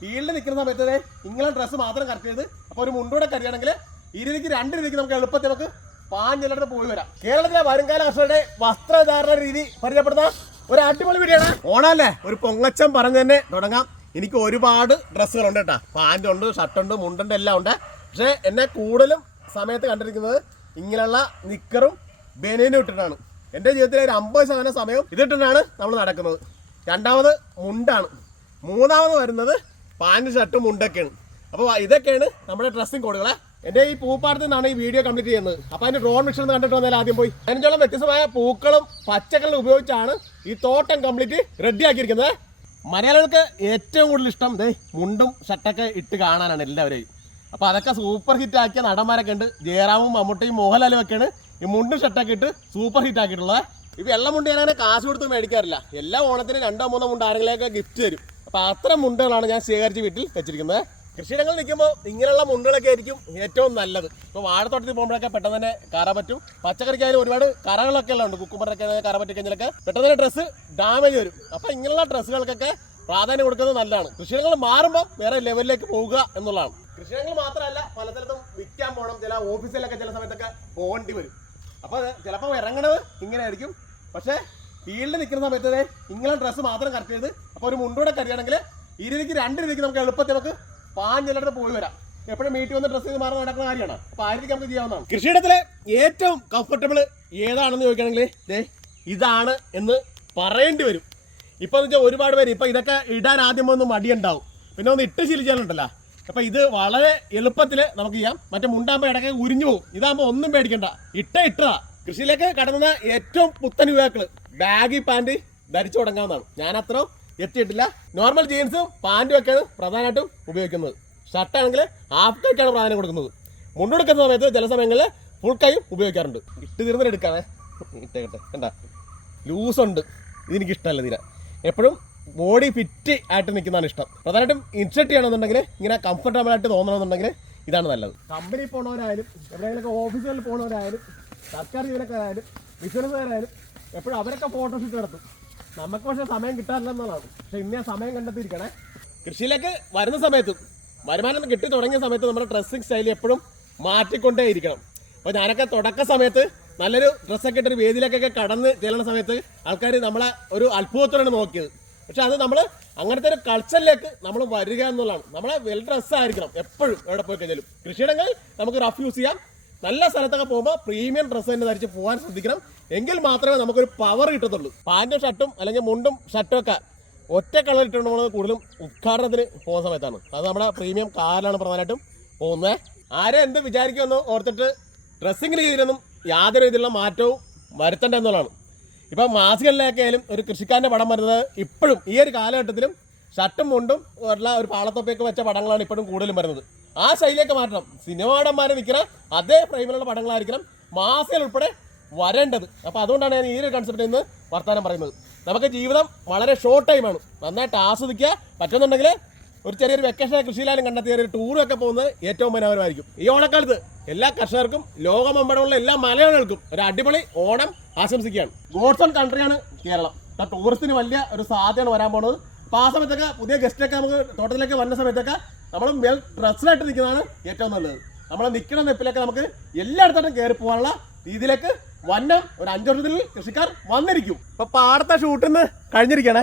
ഫീൽഡിൽ നിൽക്കുന്ന സമയത്ത് ഇങ്ങനെ ഡ്രസ്സ് മാത്രം കറക്റ്റ് ചെയ്ത് അപ്പോൾ ഒരു മുണ്ടൂടെ കരുകയാണെങ്കിൽ 2 രൂപയ്ക്ക് നമുക്ക് എളുപ്പത്തിൽ നമുക്ക് പാഞ്ഞെല്ലായിടത്ത് പോയി വരാം. കേരളത്തിലെ വരുംകാല കർഷകരുടെ വസ്ത്രധാരണ രീതി പരിചയപ്പെടുന്ന ഒരു അടിപൊളി വീഡിയോ ആണ്. ഓണല്ലേ, ഒരു പൊങ്ങച്ചം പറഞ്ഞ് തന്നെ തുടങ്ങാം. എനിക്ക് ഒരുപാട് ഡ്രസ്സുകളുണ്ട് കേട്ടോ. പാൻറ്റുണ്ട്, ഷർട്ടുണ്ട്, മുണ്ടുണ്ട്, എല്ലാം ഉണ്ട്. പക്ഷേ എന്നെ കൂടുതലും സമയത്ത് കണ്ടിരിക്കുന്നത് ഇങ്ങനെയുള്ള നിക്കറും ബനിയനും ഇട്ടിട്ടാണ്. എൻ്റെ ജീവിതത്തിലെ ഒരു 50% സമയം ഇതിട്ടിട്ടാണ് നമ്മൾ നടക്കുന്നത്. രണ്ടാമത് മുണ്ടാണ്. മൂന്നാമത് വരുന്നത് പാൻറ്, ഷർട്ടും, മുണ്ടൊക്കെയാണ്. അപ്പോൾ ഇതൊക്കെയാണ് നമ്മുടെ ഡ്രസ്സിങ് കോഡുകളെ. എൻ്റെ ഈ പൂപ്പാടത്തിൽ നിന്നാണ് ഈ വീഡിയോ കംപ്ലീറ്റ് ചെയ്യുന്നത്. അപ്പോൾ അതിന് ഡ്രോൺ മിഷൻ കണ്ടിട്ട് വന്നാൽ ആദ്യം പോയി 15ഓളം വ്യത്യസ്തമായ പൂക്കളും പച്ചക്കറികളും ഉപയോഗിച്ചാണ് ഈ തോട്ടം കംപ്ലീറ്റ് റെഡി ആക്കിയിരിക്കുന്നത്. മലയാളികൾക്ക് ഏറ്റവും കൂടുതൽ ഇഷ്ടം മുണ്ടും ഷർട്ടൊക്കെ ഇട്ട് കാണാനാണ് എല്ലാവരെയും. അപ്പോൾ അതൊക്കെ സൂപ്പർ ഹിറ്റ് ആക്കിയ നടന്മാരൊക്കെ ഉണ്ട്. ജയറാമും മമ്മൂട്ടിയും മോഹൻലാലും ഒക്കെയാണ് ഈ മുണ്ടും ഷർട്ടൊക്കെ ഇട്ട് സൂപ്പർ ഹിറ്റ് ആക്കിയിട്ടുള്ളത്. ഈ വെള്ളം മുണ്ട് ഞാനങ്ങനെ കാശ് കൊടുത്ത് മേടിക്കാറില്ല. എല്ലാ ഓണത്തിന് 2-3 മുണ്ട് ആരെങ്കിലുമൊക്കെ ഗിഫ്റ്റ് തരും. അപ്പോൾ അത്തരം മുണ്ടുകളാണ് ഞാൻ ശേഖരിച്ച് വീട്ടിൽ വെച്ചിരിക്കുന്നത്. കൃഷിയിടങ്ങളിൽ നിൽക്കുമ്പോൾ ഇങ്ങനെയുള്ള മുണ്ടുകളൊക്കെ ആയിരിക്കും ഏറ്റവും നല്ലത്. ഇപ്പോൾ വാഴത്തോട്ടത്തിൽ പോകുമ്പോഴൊക്കെ പെട്ടെന്ന് തന്നെ കറ പറ്റും. പച്ചക്കറിക്കായാലും ഒരുപാട് കറകളൊക്കെ ഉള്ളത് ഉണ്ട്. കുക്കുമ്പറൊക്കെ കറ പറ്റി കഴിഞ്ഞാലൊക്കെ പെട്ടെന്ന് തന്നെ ഡ്രസ്സ് ഡാമേജ് വരും. അപ്പോൾ ഇങ്ങനെയുള്ള ഡ്രസ്സുകൾക്കൊക്കെ പ്രാധാന്യം കൊടുക്കുന്നത് നല്ലതാണ്. കൃഷിയിടങ്ങൾ മാറുമ്പോൾ വേറെ ലെവലിലേക്ക് പോവുക എന്നുള്ളതാണ്. കൃഷിയിടങ്ങൾ മാത്രമല്ല, പല സ്ഥലത്തും വിൽക്കാൻ പോകണം. ചില ഓഫീസിലൊക്കെ ചില സമയത്തൊക്കെ പോകേണ്ടി വരും. അപ്പോൾ ചിലപ്പോൾ ഇറങ്ങണത് ഇങ്ങനെ ആയിരിക്കും. പക്ഷേ ഫീൽഡിൽ നിൽക്കുന്ന സമയത്ത് ഇങ്ങനെ ഡ്രസ്സ് മാത്രം കറക്റ്റ് ചെയ്ത് അപ്പോൾ ഒരു മുണ്ടൂടെ കരുകയാണെങ്കിൽ 2 രൂപയ്ക്ക് നമുക്ക് എളുപ്പത്തിൽ നമുക്ക് പാഞ്ഞെല്ലായിടത്ത് പോയി വരാം. എപ്പോഴും വീട്ടിൽ വന്ന് ഡ്രസ്സ് ചെയ്ത് മാറി നടക്കുന്ന കാര്യമാണ്. അപ്പോൾ ആയിരിക്കും നമുക്ക് ചെയ്യാവുന്നതാണ്. കൃഷിയിടത്തിലെ ഏറ്റവും കംഫർട്ടബിൾ ഏതാണെന്ന് ചോദിക്കുകയാണെങ്കിൽ ഇതാണ് എന്ന് പറയേണ്ടി വരും. ഇപ്പോൾ എന്ന് വെച്ചാൽ ഒരുപാട് പേര് ഇപ്പോൾ ഇതൊക്കെ ഇടാൻ ആദ്യം ഒന്ന് മടിയുണ്ടാവും. പിന്നെ ഒന്ന് ഇട്ട് ശീലിച്ചാലുണ്ടല്ലോ. അപ്പോൾ ഇത് വളരെ എളുപ്പത്തിൽ നമുക്ക് ചെയ്യാം. മറ്റേ മുണ്ടാകുമ്പോൾ ഇടയ്ക്ക് ഉരിഞ്ഞു പോകും. ഇതാകുമ്പോൾ ഒന്നും പേടിക്കണ്ട, ഇട്ടതാ. കൃഷിയിലേക്ക് കടന്നുന്ന ഏറ്റവും പുത്തൻ യുവാക്കൾ ബാഗി പാൻറ് ധരിച്ചു തുടങ്ങാവുന്നതാണ്. ഞാൻ അത്ര എത്തിയിട്ടില്ല. നോർമൽ ജീൻസും പാൻറ്റും ഒക്കെയാണ് പ്രധാനമായിട്ടും ഉപയോഗിക്കുന്നത്. ഷർട്ടാണെങ്കിൽ ഹാഫ് കൈക്കാണ് പ്രാധാന്യം കൊടുക്കുന്നത്. മുണ്ടെടുക്കുന്ന സമയത്ത് ചില സമയങ്ങളിൽ ഫുൾ കൈയും ഉപയോഗിക്കാറുണ്ട്. ഇട്ട് തീർന്നിട്ട് എടുക്കാതെ ഇട്ടേക്കട്ടെ. കണ്ട ലൂസുണ്ട്. ഇതെനിക്ക് ഇഷ്ടമല്ല തീരെ. എപ്പോഴും ബോഡി ഫിറ്റ് ആയിട്ട് നിൽക്കുന്നതാണ് ഇഷ്ടം. പ്രധാനമായിട്ടും ഇൻസെർട്ട് ചെയ്യണമെന്നുണ്ടെങ്കിൽ ഇങ്ങനെ കംഫർട്ടബിൾ ആയിട്ട് തോന്നണമെന്നുണ്ടെങ്കിൽ ഇതാണ് നല്ലത്. കമ്പനി പോണവരായാലും എവിടെയെങ്കിലൊക്കെ ഓഫീസുകളിൽ പോണവരായാലും സർക്കാർ ജീവനക്കാരായാലും ബിസിനസ്സുകാരായാലും എപ്പോഴും അവരൊക്കെ ഫോട്ടോഷൂട്ട് നടത്തും. നമുക്ക് പക്ഷേ സമയം കിട്ടാറില്ല എന്നുള്ളതാണ്. പക്ഷെ ഇന്ന് സമയം കണ്ടെത്തിയിരിക്കണേ. കൃഷിയിലേക്ക് വരുന്ന സമയത്തും വരുമാനം കിട്ടി തുടങ്ങിയ സമയത്ത് നമ്മുടെ ഡ്രസ്സിങ് സ്റ്റൈൽ എപ്പോഴും മാറ്റിക്കൊണ്ടേ ഇരിക്കണം. അപ്പോൾ ഞാനൊക്കെ തുടക്ക സമയത്ത് നല്ലൊരു ഡ്രസ്സൊക്കെ ഇട്ടൊരു വേദിയിലേക്കൊക്കെ കടന്ന് ചെല്ലുന്ന സമയത്ത് ആൾക്കാർ നമ്മളെ ഒരു അത്ഭുതത്തോടെയാണ് നോക്കിയത്. പക്ഷെ അത് നമ്മൾ അങ്ങനത്തെ ഒരു കൾച്ചറിലേക്ക് നമ്മൾ വരിക എന്നുള്ളതാണ്. നമ്മളെ വെൽ ഡ്രസ്സായിരിക്കണം എപ്പോഴും എവിടെ പോയി കഴിഞ്ഞാലും. കൃഷിയിടങ്ങളിൽ നമുക്ക് റഫ് യൂസ് ചെയ്യാം. നല്ല സ്ഥലത്തൊക്കെ പോകുമ്പോൾ പ്രീമിയം ഡ്രസ്സ് തന്നെ ധരിച്ച് പോകാൻ ശ്രദ്ധിക്കണം. എങ്കിൽ മാത്രമേ നമുക്കൊരു പവർ കിട്ടത്തുള്ളൂ. പാൻറ്റും ഷർട്ടും അല്ലെങ്കിൽ മുണ്ടും ഷർട്ടും ഒക്കെ ഒറ്റ കളർ ഇട്ടുകൊണ്ട് പോകുന്നത് കൂടുതലും ഉദ്ഘാടനത്തിന് പോകുന്ന സമയത്താണ്. അത് നമ്മുടെ പ്രീമിയം കാറിലാണ് പ്രധാനമായിട്ടും പോകുന്നത്. ആരും എന്ത് വിചാരിക്കുമെന്ന് ഓർത്തിട്ട് ഡ്രസ്സിങ് രീതിയിലൊന്നും യാതൊരു രീതിയിലുള്ള മാറ്റവും വരുത്തേണ്ട എന്നുള്ളതാണ്. ഇപ്പം മാസികളിലൊക്കെ ആയാലും ഒരു കൃഷിക്കാരൻ്റെ പടം വരുന്നത് ഇപ്പോഴും ഈ ഒരു കാലഘട്ടത്തിലും ഷർട്ടും മുണ്ടും ഉള്ള ഒരു പാളത്തൊപ്പിയൊക്കെ വെച്ച പടങ്ങളാണ് ഇപ്പോഴും കൂടുതലും വരുന്നത്. ആ ശൈലിയൊക്കെ മാറ്റണം. സിനിമാടന്മാർ നിൽക്കുന്ന അതേ ഫ്രെയിമിലുള്ള പടങ്ങളായിരിക്കണം മാസികൾ ഉൾപ്പെടെ വരേണ്ടത്. അപ്പോൾ അതുകൊണ്ടാണ് ഞാൻ ഈ ഒരു കൺസെപ്റ്റ് ഇന്ന് വർത്തമാനം പറയുന്നത്. നമുക്ക് ജീവിതം വളരെ ഷോർട്ട് ടൈമാണ്. നന്നായിട്ട് ആസ്വദിക്കുക. പറ്റുന്നുണ്ടെങ്കിൽ ഒരു ചെറിയൊരു വെക്കേഷൻ കൃഷിയിലായാലും കണ്ടെത്തിയ ഒരു ടൂറൊക്കെ പോകുന്നത് ഏറ്റവും മനോഹരമായിരിക്കും. ഈ ഓണക്കാലത്ത് എല്ലാ കർഷകർക്കും ലോകമെമ്പാടുമുള്ള എല്ലാ മലയാളികൾക്കും ഒരു അടിപൊളി ഓണം ആശംസിക്കുകയാണ്. ഗോഡ്സ് ഓൺ കൺട്രിയാണ് കേരളം. ടൂറിസ്റ്റിന് വലിയ ഒരു സാധ്യതയാണ് വരാൻ പോകുന്നത്. അപ്പോൾ ആ സമയത്തൊക്കെ പുതിയ ഗസ്റ്റൊക്കെ നമുക്ക് തോട്ടത്തിലേക്ക് വന്ന സമയത്തൊക്കെ നമ്മൾ വെൽ ഡ്രസ്സായിട്ട് നിൽക്കുന്നതാണ് ഏറ്റവും നല്ലത്. നമ്മൾ നിൽക്കുന്ന നെപ്പിലൊക്കെ നമുക്ക് എല്ലായിടത്തോട്ടും കയറി പോകാനുള്ള രീതിയിലേക്ക് വന്നം ഒരു 5 വർഷത്തിൽ കൃഷിക്കാർ വന്നിരിക്കും. ഇപ്പോൾ പാടത്തെ ഷൂട്ടിന്ന് കഴിഞ്ഞിരിക്കണേ.